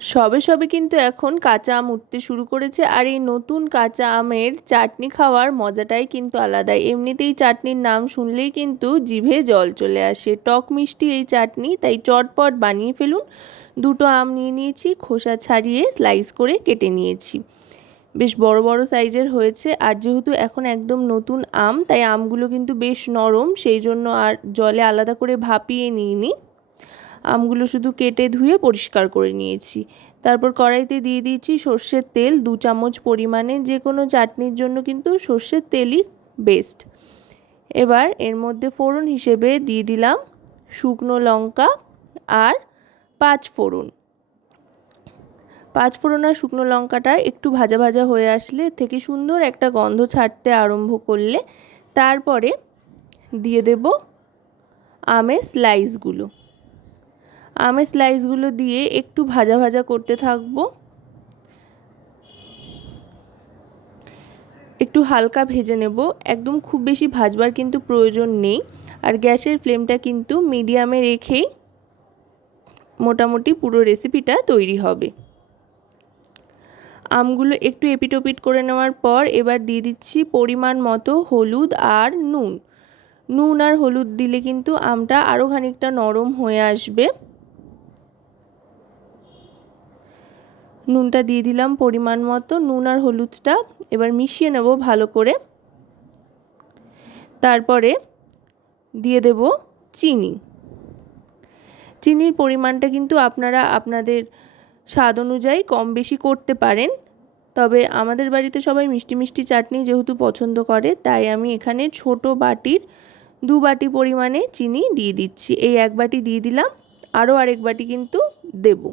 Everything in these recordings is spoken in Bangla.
সবে সবে কিন্তু এখন কাঁচা আম উঠতে শুরু করেছে আর এই নতুন কাঁচা আমের চাটনি খাওয়ার মজাটাই কিন্তু আলাদা। এমনিতেই চাটনির নাম শুনলেই কিন্তু জিভে জল চলে আসে। টক মিষ্টি এই চাটনি, তাই চটপট বানিয়ে ফেলুন। দুটো আম নিয়ে নিয়েছি, খোসা ছাড়িয়ে স্লাইস করে কেটে নিয়েছি। বেশ বড় বড় সাইজের হয়েছে আর যেহেতু এখন একদম নতুন আম, তাই আমগুলো কিন্তু বেশ নরম, সেই জন্য আর জলে আলাদা করে ভাপিয়ে নিইনি। আমগুলো শুধু কেটে ধুয়ে পরিষ্কার করে নিয়েছি। তারপর কড়াইতে দিয়ে দিয়েছি সর্ষের তেল, দু চামচ পরিমাণে যে কোনো চাটনির জন্য কিন্তু সর্ষের তেলই বেস্ট এবার এর মধ্যে ফোড়ন হিসেবে দিয়ে দিলাম শুকনো লঙ্কা আর পাঁচ ফোড়ন। পাঁচ ফোড়ন আর শুকনো লঙ্কাটা একটু ভাজা ভাজা হয়ে আসলে থেকে সুন্দর একটা গন্ধ ছাড়তে আরম্ভ করলে তারপরে দিয়ে দেব আমের স্লাইসগুলো আমের স্লাইসগুলো দিয়ে একটু ভাজা ভাজা করতে থাকব। একটু হালকা ভেজে নেব। একদম খুব বেশি ভাজবার কিন্তু প্রয়োজন নেই। আর গ্যাসের ফ্লেমটা কিন্তু মিডিয়ামে রেখেই মোটামুটি পুরো রেসিপিটা তৈরি হবে। আমগুলো একটু এপিটোপিট করে নেওয়ার পর এবার দিয়ে দিচ্ছি পরিমাণ মতো হলুদ আর নুন। নুন আর হলুদ দিলে কিন্তু আমটা আরও খানিকটা নরম হয়ে আসবে। নুনটা দিয়ে দিলাম পরিমাণ মতো, নুন আর হলুদটা এবার মিশিয়ে নেব ভালো করে। তারপরে দিয়ে দেব চিনি। চিনির পরিমাণটা কিন্তু আপনারা আপনাদের স্বাদ অনুযায়ী কম বেশি করতে পারেন, তবে আমাদের বাড়িতে সবাই মিষ্টি মিষ্টি চাটনি যেহেতু পছন্দ করে, তাই আমি এখানে ছোট বাটির দু বাটি পরিমাণে চিনি দিয়ে দিচ্ছি। এই এক বাটি দিয়ে দিলাম, আরও আরেক বাটি কিন্তু দেবো।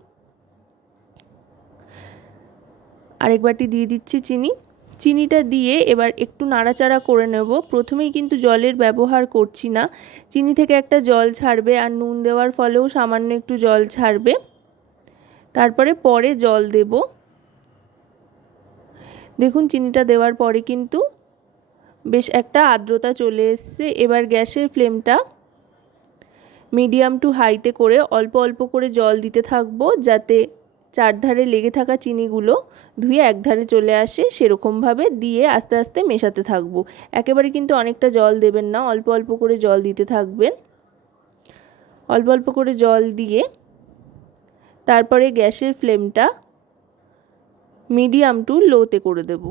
আরেক বাটি দিয়ে দিচ্ছি চিনি। চিনিটা দিয়ে এবার একটু নাড়াচাড়া করে নেব। প্রথমেই কিন্তু জলের ব্যবহার করছি না। চিনি থেকে একটা জল ছাড়বে আর নুন দেওয়ার ফলেও সামান্য একটু জল ছাড়বে। তারপরে পরে জল দেব। দেখুন, চিনিটা দেওয়ার পরে কিন্তু বেশ একটা আর্দ্রতা চলে এসছে। এবার গ্যাসের ফ্লেমটা মিডিয়াম টু হাইতে করে অল্প অল্প করে জল দিতে থাকব যাতে চারধারে লেগে থাকা চিনিগুলো ধুয়ে একধারে চলে আসে, সেরকমভাবে দিয়ে আস্তে আস্তে মেশাতে থাকব। একেবারে কিন্তু অনেকটা জল দেবেন না, অল্প অল্প করে জল দিতে থাকবেন। অল্প অল্প করে জল দিয়ে তারপরে গ্যাসের ফ্লেমটা মিডিয়াম টু লোতে করে দেবো।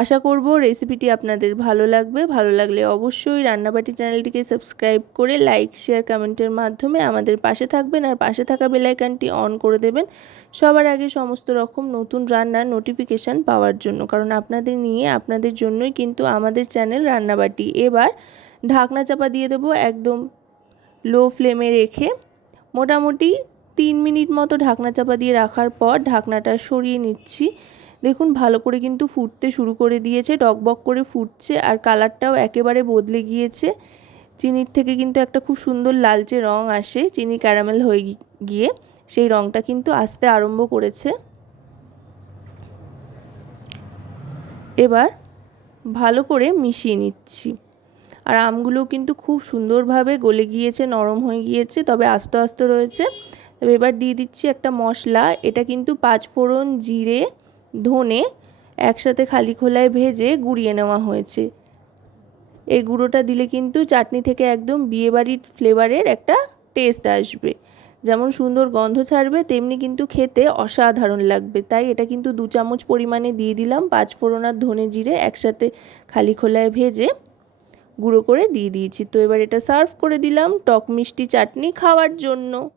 আশা করব রেসিপিটি আপনাদের ভালো লাগবে। ভালো লাগলে অবশ্যই রান্নাবাটি চ্যানেলটিকে সাবস্ক্রাইব করে লাইক শেয়ার কমেন্টের মাধ্যমে আমাদের পাশে থাকবেন আর পাশে থাকা বেলাইকানটি অন করে দেবেন। সবার আগে সমস্ত রকম নতুন রান্নার নোটিফিকেশান পাওয়ার জন্য, কারণ আপনাদের নিয়ে আপনাদের জন্যই কিন্তু আমাদের চ্যানেল রান্নাবাটি। এবার ঢাকনা চাপা দিয়ে দেবো একদম লো ফ্লেমে রেখে। মোটামুটি তিন মিনিট মতো ঢাকনা চাপা দিয়ে রাখার পর ঢাকনাটা সরিয়ে নিচ্ছি। দেখুন, ভালো করে কিন্তু ফুটতে শুরু করে দিয়েছে টকবক করে ফুটছে আর কালারটাও একেবারে বদলে গিয়েছে। চিনির থেকে কিন্তু একটা খুব সুন্দর লালচে রং আসে, চিনি ক্যারামেল হয়ে গিয়ে সেই রংটা কিন্তু আসতে আরম্ভ করেছে। এবার ভালো করে মিশিয়ে নিচ্ছি। আর আমগুলো কিন্তু খুব সুন্দরভাবে গলে গিয়েছে, নরম হয়ে গিয়েছে, তবে আস্তে আস্তে রয়েছে। তবে এবার দিয়ে দিচ্ছি একটা মশলা, এটা কিন্তু পাঁচ পাঁচফোড়ন জিরে ধনে একসাথে খালি খোলায় ভেজে গুঁড়িয়ে নেওয়া হয়েছে। এই গুঁড়োটা দিলে কিন্তু চাটনি থেকে একদম বিয়েবাড়ির ফ্লেভারের একটা টেস্ট আসবে। যেমন সুন্দর গন্ধ ছাড়বে, তেমনি কিন্তু খেতে অসাধারণ লাগবে। তাই এটা কিন্তু দু চামচ পরিমাণে দিয়ে দিলাম। পাঁচ ফোড়নার ধনে জিরে একসাথে খালি খোলায় ভেজে গুঁড়ো করে দিয়ে দিয়েছি। তো এবার এটা সার্ভ করে দিলাম টক মিষ্টি চাটনি খাওয়ার জন্য।